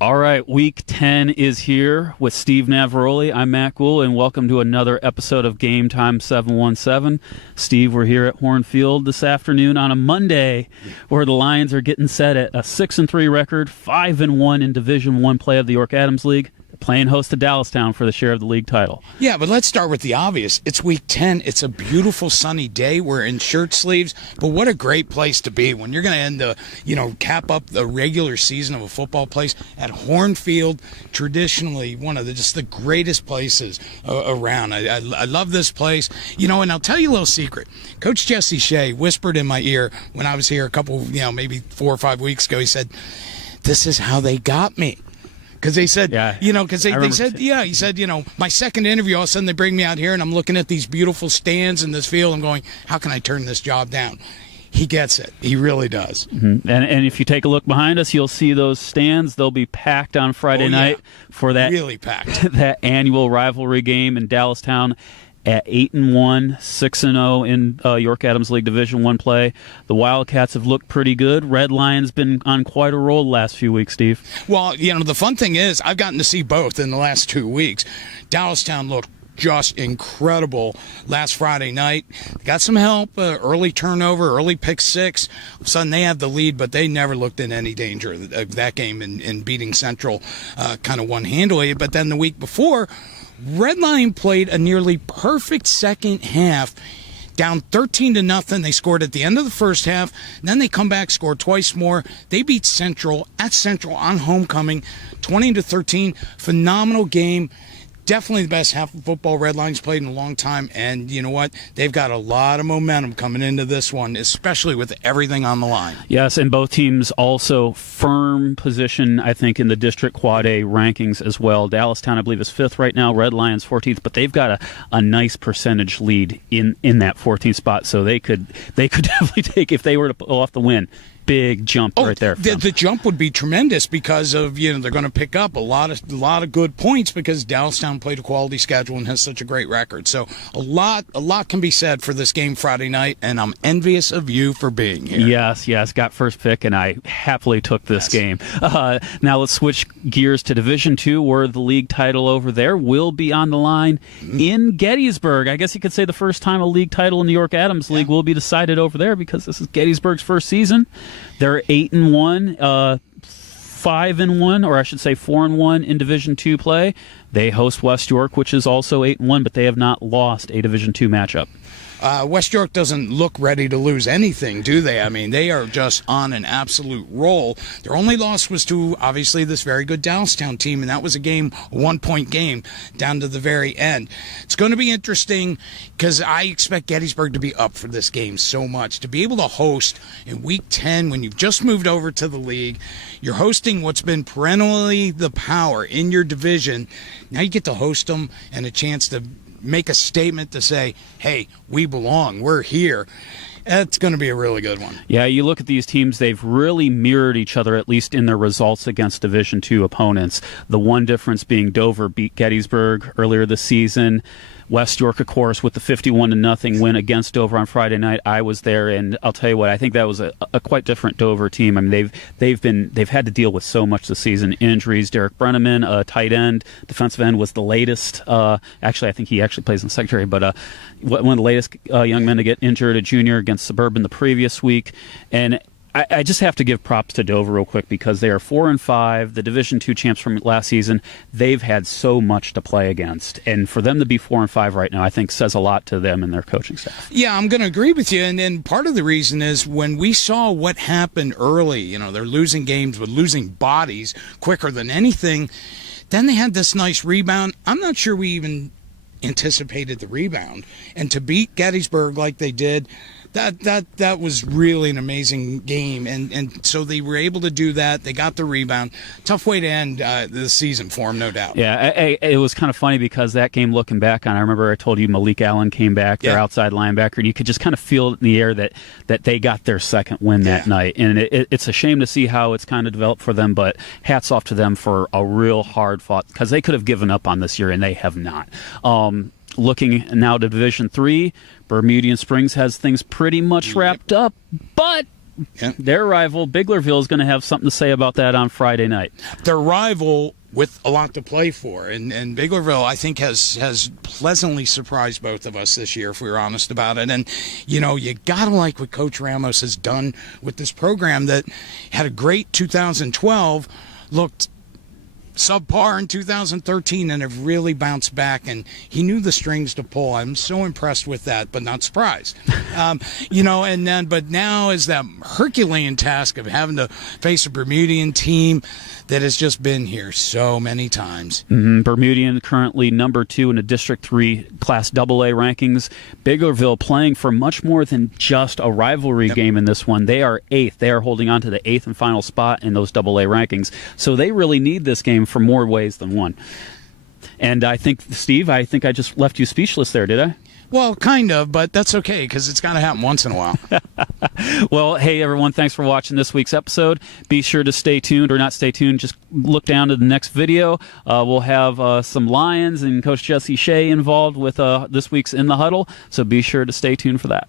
All right, Week 10 is here with Steve Navaroli. I'm Matt Goul, and welcome to another episode of Game Time 717. Steve, we're here at Horn Field this afternoon on a Monday, where the Lions are getting set at a 6-3 record, 5-1 in Division I play of the York Adams League. Playing host to Dallastown for the share of the league title. Yeah, but let's start with the obvious. It's Week 10. It's a beautiful sunny day. We're in shirt sleeves, but what a great place to be when you're going to end cap up the regular season of a football place at Horn Field. Traditionally, one of the greatest places around. I love this place. And I'll tell you a little secret. Coach Jesse Shea whispered in my ear when I was here a couple, maybe 4 or 5 weeks ago. He said, "This is how they got me." Because they said, he said, my second interview, all of a sudden they bring me out here and I'm looking at these beautiful stands in this field. I'm going, how can I turn this job down? He gets it. He really does. Mm-hmm. And if you take a look behind us, you'll see those stands. They'll be packed on Friday night for that really packed that annual rivalry game in Dallastown. At 8-1, 6-0 in York Adams League Division I play. The Wildcats have looked pretty good. Red Lion's been on quite a roll the last few weeks, Steve. Well, the fun thing is I've gotten to see both in the last 2 weeks. Dallastown looked just incredible last Friday night. Got some help, early turnover, early pick six. All of a sudden they have the lead, but they never looked in any danger of that game in beating Central kind of one-handedly. But then the week before, Red Lion played a nearly perfect second half, down 13-0. They scored at the end of the first half. Then they come back, scored twice more. They beat Central at Central on homecoming, 20-13. Phenomenal game. Definitely the best half of football Red Lions played in a long time. And you know what? They've got a lot of momentum coming into this one, especially with everything on the line. Yes, and both teams also firm position, I think, in the District Quad A rankings as well. Dallastown, I believe, is 5th right now. Red Lions 14th, but they've got a nice percentage lead in that 14th spot. So they could definitely take, if they were to pull off the win, big jump right there. The jump would be tremendous because of they're going to pick up a lot of good points because Dallastown played a quality schedule and has such a great record. So a lot can be said for this game Friday night, and I'm envious of you for being here. Yes, got first pick, and I happily took this game. Now let's switch gears to Division II, where the league title over there will be on the line in Gettysburg. I guess you could say the first time a league title in the York Adams League will be decided over there because this is Gettysburg's first season. They're 8-1, 5-1, or I should say 4-1 in Division II play. They host West York, which is also 8-1, but they have not lost a Division II matchup. West York doesn't look ready to lose anything, do they? I mean, they are just on an absolute roll. Their only loss was to, obviously, this very good Dallastown team, and that was a 1-point game down to the very end. It's going to be interesting because I expect Gettysburg to be up for this game so much. To be able to host in Week 10 when you've just moved over to the league, you're hosting what's been perennially the power in your division. Now you get to host them and a chance to make a statement to say, hey, we belong, we're here. It's going to be a really good one. Yeah, you look at these teams, they've really mirrored each other, at least in their results against Division II opponents. The one difference being Dover beat Gettysburg earlier this season. West York, of course, with the 51-0 win against Dover on Friday night. I was there, and I'll tell you what, I think that was a quite different Dover team. I mean, they've had to deal with so much this season. Injuries. Derek Brenneman, tight end, defensive end, was the latest. Actually, I think he actually plays in the secondary, but one of the latest young men to get injured, a junior against Suburban the previous week. And I just have to give props to Dover real quick because they are 4-5, the Division II champs from last season. They've had so much to play against, and for them to be 4-5 right now, I think says a lot to them and their coaching staff. Yeah, I'm going to agree with you, and part of the reason is when we saw what happened early, they're losing games with losing bodies quicker than anything. Then they had this nice rebound. I'm not sure we even anticipated the rebound, and to beat Gettysburg like they did, that was really an amazing game, and so they were able to do that. They got the rebound. Tough way to end the season for them, no doubt. Yeah, it was kind of funny because that game, looking back on, I remember I told you Malik Allen came back, their outside linebacker, and you could just kind of feel it in the air that they got their second win that night. And it's a shame to see how it's kind of developed for them, but hats off to them for a real hard fought, because they could have given up on this year, and they have not. Looking now to Division III, Bermudian Springs has things pretty much wrapped up, but their rival, Biglerville, is going to have something to say about that on Friday night. Their rival with a lot to play for. And Biglerville, I think, has pleasantly surprised both of us this year, if we were honest about it. And, you got to like what Coach Ramos has done with this program that had a great 2012, looked subpar in 2013, and have really bounced back, and he knew the strings to pull. I'm so impressed with that, but not surprised. But now is that Herculean task of having to face a Bermudian team that has just been here so many times. Bermudian currently number 2 in the District 3 Class AA rankings. Biglerville playing for much more than just a rivalry game in this one. They are 8th. They are holding on to the 8th and final spot in those AA rankings. So they really need this game for more ways than one. And I think, Steve, I just left you speechless there, did I? Well, kind of, but that's okay because it's got to happen once in a while. Well, hey, everyone, thanks for watching this week's episode. Be sure to stay tuned, or not stay tuned, just look down to the next video. We'll have some Lions and Coach Jesse Shea involved with this week's In the Huddle, so be sure to stay tuned for that.